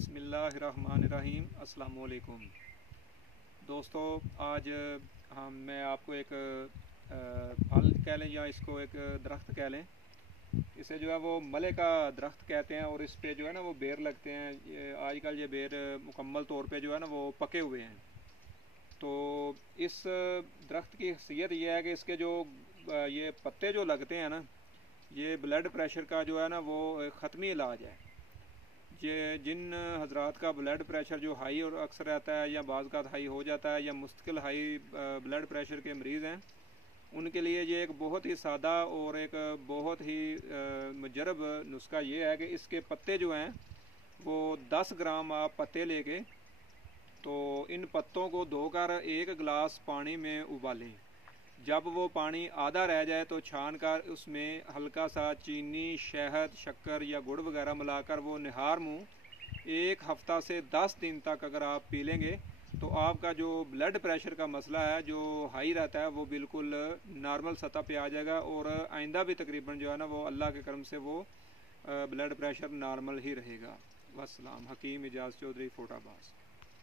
बिस्मिल्लाहिर्रहमानिर्रहीम। अस्सलाम वालेकुम दोस्तों, आज मैं आपको एक फल कह लें या इसको एक दरख्त कह लें। इसे जो है वो मले का दरख्त कहते हैं और इस पे जो है ना वो बेर लगते हैं। आजकल ये बेर मुकम्मल तौर पे जो है ना वो पके हुए हैं। तो इस दरख्त की हैसियत ये है कि इसके जो ये पत्ते जो लगते हैं ना, ये ब्लड प्रेशर का जो है ना वो ख़त्मी इलाज है। ये जिन हजरात का ब्लड प्रेशर जो हाई और अक्सर रहता है या बाज़ का हाई हो जाता है या मुस्तकिल हाई ब्लड प्रेशर के मरीज़ हैं, उनके लिए ये एक बहुत ही सादा और एक बहुत ही मुजरब नुस्खा ये है कि इसके पत्ते जो हैं वो 10 ग्राम आप पत्ते लेके तो इन पत्तों को धोकर एक गिलास पानी में उबालें। जब वो पानी आधा रह जाए तो छान कर उसमें हल्का सा चीनी, शहद, शक्कर या गुड़ वगैरह मिलाकर वो निहार मुँह 1 हफ्ता से 10 दिन तक अगर आप पी लेंगे तो आपका जो ब्लड प्रेशर का मसला है जो हाई रहता है वो बिल्कुल नॉर्मल सतह पे आ जाएगा और आइंदा भी तकरीबन जो है ना वो अल्लाह के करम से वो ब्लड प्रेशर नॉर्मल ही रहेगा। वस्सलाम। हकीम इजाज़ चौधरी, फोटाबाज।